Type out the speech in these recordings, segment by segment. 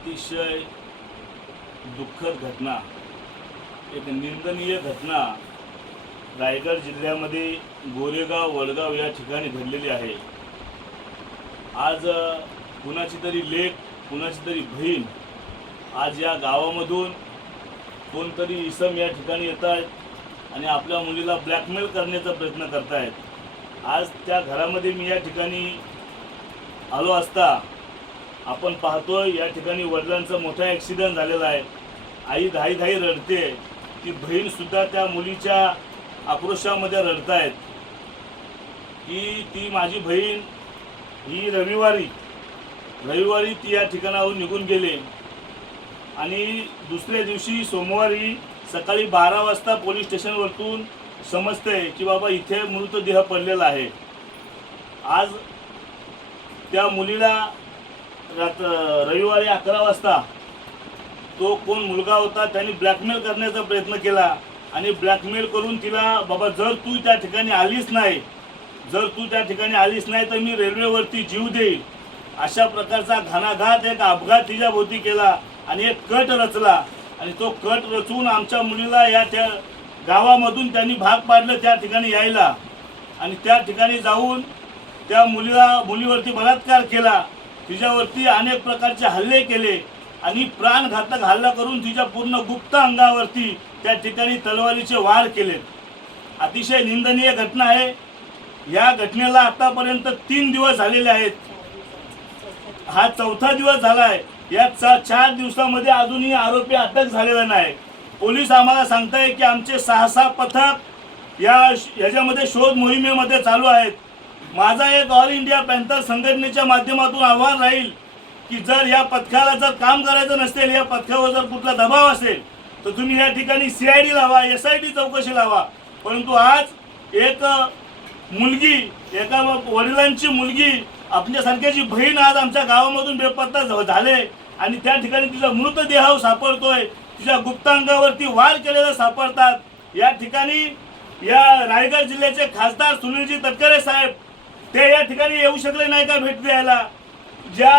अतिशय दुःखद घटना, एक निंदनीय घटना रायगड जिल्ह्यामध्ये गोरेगाव वडगाव या ठिकाणी घडलेली आहे। आज कुणाची तरी लेक, कुणाची तरी बहीण आज या गावामधून कोणतरी इसम या ठिकाणी येत आहेत आणि आपल्या मुलीला ब्लॅकमेल करण्याचा प्रयत्न करत आहेत। आज त्या घरामध्ये मी या ठिकाणी आलो असता आपण पाहतोय या ठिकाणी वडिलांचा मोठा ॲक्सिडेंट झालेला आहे। आई धाई धाई रडते, ती बहीणसुद्धा त्या मुलीच्या आक्रोशामध्ये रडत आहेत की ती माझी बहीण ही रविवारी ती या ठिकाणाहून निघून गेले आणि दुसऱ्या दिवशी सोमवारी सकाळी 12 वाजता पोलीस स्टेशनवरतून समजते की बाबा इथे मृतदेह पडलेला आहे। आज त्या मुलीला रविवारी 11 वाजता तो कोण मुलगा होता त्यांनी ब्लॅकमेल करण्याचा प्रयत्न केला आणि ब्लॅकमेल करून तिला बाबा जर तू त्या ठिकाणी आलीच नाही तर मी रेल्वेवरती जीव देईल अशा प्रकारचा घणाघात एक अपघात तिच्या भोवती केला आणि एक कट रचला आणि तो कट रचून आमच्या मुलीला या त्या गावामधून त्यांनी भाग पाडलं त्या ठिकाणी यायला आणि त्या ठिकाणी जाऊन त्या मुलीवरती बलात्कार केला, तिच्यावरती अनेक प्रकारचे हल्ले केले आणि प्राणघातक हल्ला करून तिच्या पूर्ण गुप्त अंगावरती त्या ठिकाणी तलवारीचे वार केले। अतिशय निंदनीय घटना आहे। या घटनेला आतापर्यंत 3 दिवस झालेले आहेत, हा 4था दिवस झाला आहे। या 4 दिवसामध्ये अजूनही आरोपी अटक झालेला नाही। पोलीस आम्हाला सांगताय की आमचे 6 पथक याच्यामध्ये शोध मोहिमेमध्ये चालू आहेत। माझा एक ऑल इंडिया पॅन्थर संघटनेच्या माध्यमातून आव्हान राहील की जर या पथकाला जर काम करायचं नसेल, या पथकावर जर कुठला दबाव असेल तर तुम्ही या ठिकाणी CID लावा, SIT चौकशी लावा। परंतु आज एक मुलगी, एका वडिलांची मुलगी, आपल्यासारख्याची बहीण आज आमच्या गावामधून बेपत्ता झाले आणि त्या ठिकाणी तिचा मृतदेह सापडतोय, तिच्या गुप्तांगावरती वार केलेले सापडतात। या ठिकाणी या रायगड जिल्ह्याचे खासदार सुनीलजी तटकरे साहेब ते या ठिकाणी येऊ शकले नाही का भेट द्यायला? ज्या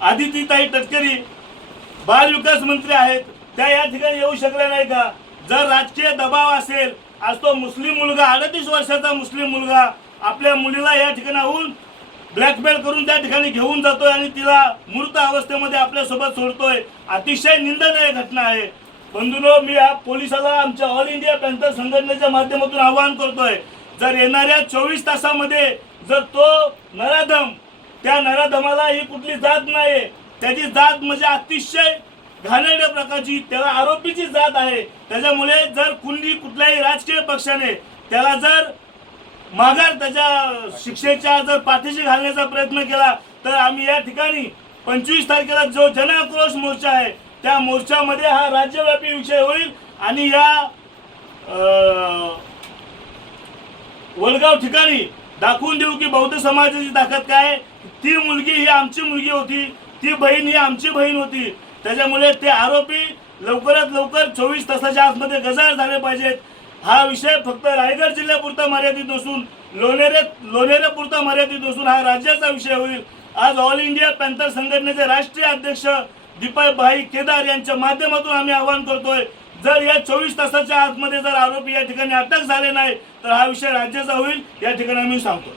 आदितीताई तटकरी बाल विकास मंत्री आहेत त्या या ठिकाणी येऊ शकल्या नाही का? जर राजकीय दबाव असेल, आज तो मुस्लिम मुलगा 38 वर्षाचा मुस्लिम मुलगा आपल्या मुलीला या ठिकाणाहून ब्लॅकमेल करून त्या ठिकाणी घेऊन जातोय आणि तिला मृत अवस्थेमध्ये आपल्यासोबत सोडतोय। अतिशय निंदनीय घटना आहे। बंधूंनो, मी या पोलिसाला आमच्या ऑल इंडिया पॅन्थर संघटनेच्या माध्यमातून आवाहन करतोय, जर येणाऱ्या 24 तासामध्ये जर तो नराधम, त्या नराधमाला ही कुठली जात नाही, त्याची जात म्हणजे अतिशय घाणेरड्या प्रकारची, त्याला आरोपीची जात आहे। त्याच्यामुळे जर कुठल्याही राजकीय पक्षाने त्याला जर माघार त्याच्या शिक्षेच्या जर पाठीशी घालण्याचा प्रयत्न केला तर आम्ही या ठिकाणी 25 तारखेला जो जन आक्रोश मोर्चा आहे त्या मोर्चामध्ये हा राज्यव्यापी विषय होईल आणि या वडगाव ठिकाणी दाखवून देऊ की बौद्ध समाजाची ताकद काय आहे। ती मुलगी ही आमची मुलगी होती, ती बहीण ही आमची बहीण होती। त्याच्यामुळे ते आरोपी लवकरात लवकर 24 तासाच्या आतमध्ये गजाआड झाले पाहिजेत। हा विषय फक्त रायगड जिल्ह्यापुरता मर्यादित नसून लोणेरेपुरता मर्यादित नसून हा राज्याचा विषय होईल। आज ऑल इंडिया पॅन्थर संघटनेचे राष्ट्रीय अध्यक्ष दीपकभाई केदार यांच्या माध्यमातून आम्ही आवाहन करतोय, जर या 24 तासाच्या आतमध्ये जर आरोपी या ठिकाणी अटक झाले नाही तर हा विषय राज्याचा होईल, या ठिकाणी आम्ही सांगतो।